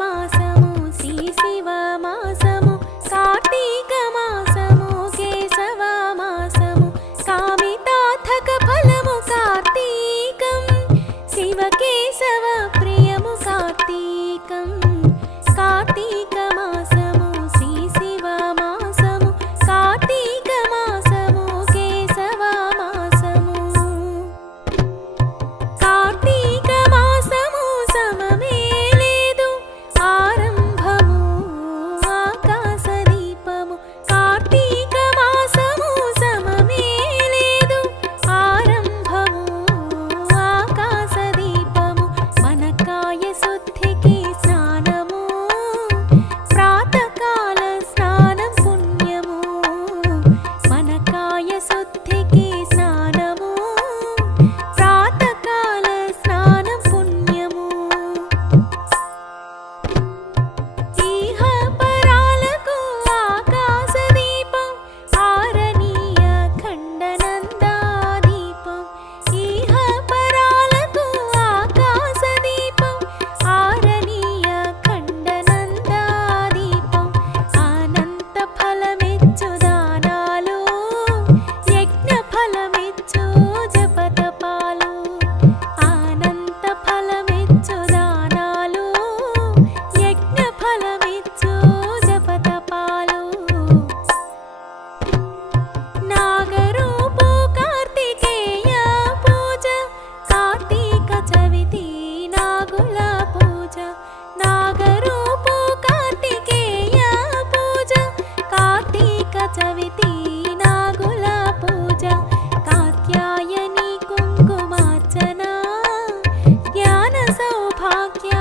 మాసము శ్రీశివ మాసము కార్తీక మాసము కేశవ మాసము కామితార్థక ఫలము కార్తీకం శివ కేశవ ప్రియము కార్తీకం కార్తీక మాసము శ్రీశివ మాసము కార్తీక మాసము కేశవ మాసము కార్తీక మాసము సమమే లేదు ఆరంభము ఆకాశ దీపము కార్తీక మాసము సమమే లేదు ఆరంభము ఆకాశ దీపము మనకాయ శుద్ధికి స్నానము ప్రాతకాల స్నానం పుణ్యము మనకాయ శుద్ధికి స్నానము ప్రాతకాల స్నానం పుణ్యము ఈహ పరాలకు ఆకాశ దీపం ఆరణీయ ఖండనందా దీపం ఈహ పరాలకు ఆకాశ దీపం ఆరణీయ ఖండనందా దీపం అనంత ఫలమిచ్చు దానాలు యజ్ఞ ఫలమిచ్చు జపతపాలు అనంత ఫలమిచ్చు దానాలు యజ్ఞ ఫలమిచ్చు జపతపాలు నాగరూపు కార్తికేయ పూజ కార్తీక చవితి నాగుల పూజ నాగరూపు కార్తికేయ పూజ కార్తీక చవితి నాగుల పూజ కాత్యాయని కుంకుమార్చన జ్ఞాన సౌభాగ్య